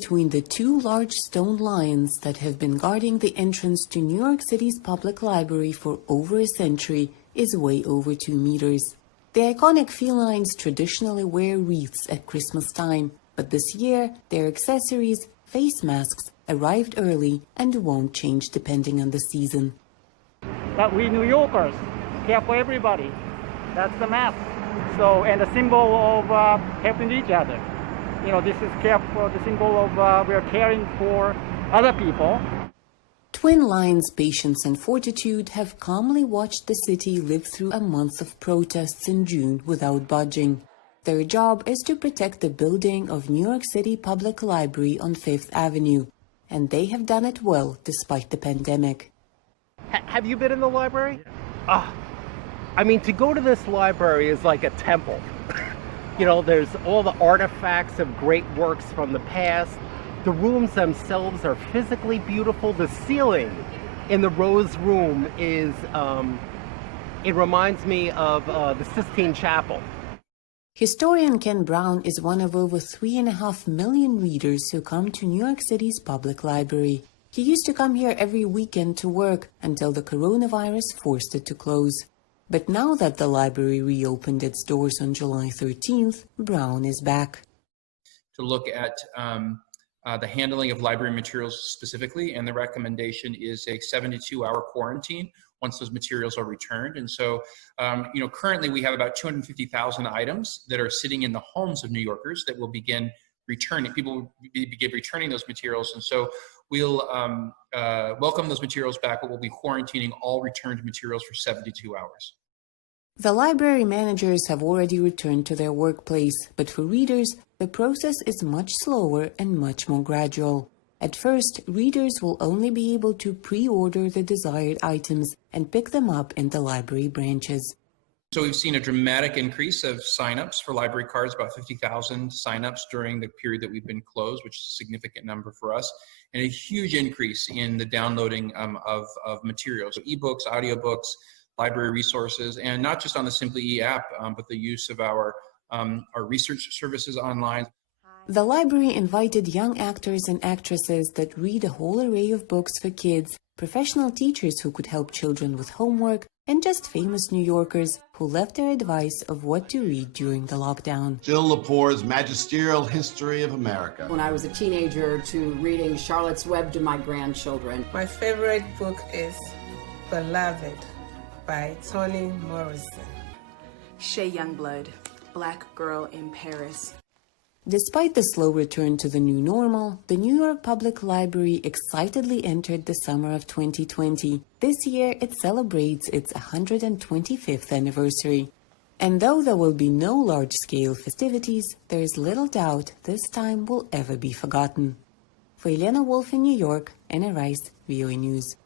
between the two large stone lions that have been guarding the entrance to New York City's public library for over a century is way over 2 meters. The iconic felines traditionally wear wreaths at Christmas time, but this year their accessories, face masks, arrived early and won't change depending on the season. But we New Yorkers care for everybody. That's the mask. So, and the symbol of helping each other. You know, this is care for the symbol of we're caring for other people. Twin lions' patience and fortitude have calmly watched the city live through a month of protests in June without budging. Their job is to protect the building of New York City Public Library on 5th Avenue, and they have done it well despite the pandemic. Have you been in the library? I mean, to go to this library is like a temple. You know, there's all the artifacts of great works from the past. The rooms themselves are physically beautiful. The ceiling in the Rose Room is, it reminds me of the Sistine Chapel. Historian Ken Brown is one of over 3.5 million readers who come to New York City's public library. He used to come here every weekend to work until the coronavirus forced it to close. But now that the library reopened its doors on July 13th, Brown is back. To look at the handling of library materials specifically, and the recommendation is a 72-hour quarantine once those materials are returned. And so, currently we have about 250,000 items that are sitting in the homes of New Yorkers that will begin returning. People will begin returning those materials. And so we'll welcome those materials back, but we'll be quarantining all returned materials for 72 hours. The library managers have already returned to their workplace, but for readers, the process is much slower and much more gradual. At first, readers will only be able to pre-order the desired items and pick them up in the library branches. So we've seen a dramatic increase of signups for library cards, about 50,000 signups during the period that we've been closed, which is a significant number for us, and a huge increase in the downloading of materials, so ebooks, audiobooks, library resources, and not just on the Simply E app, but the use of our research services online. The library invited young actors and actresses that read a whole array of books for kids, professional teachers who could help children with homework, and just famous New Yorkers who left their advice of what to read during the lockdown. Jill Lepore's Magisterial History of America. When I was a teenager, to reading Charlotte's Web to my grandchildren. My favorite book is Beloved by Toni Morrison. Shea Youngblood, Black Girl in Paris. Despite the slow return to the new normal, the New York Public Library excitedly entered the summer of 2020. This year, it celebrates its 125th anniversary. And though there will be no large-scale festivities, there is little doubt this time will ever be forgotten. For Elena Wolf in New York, Anna Rice-VOA News.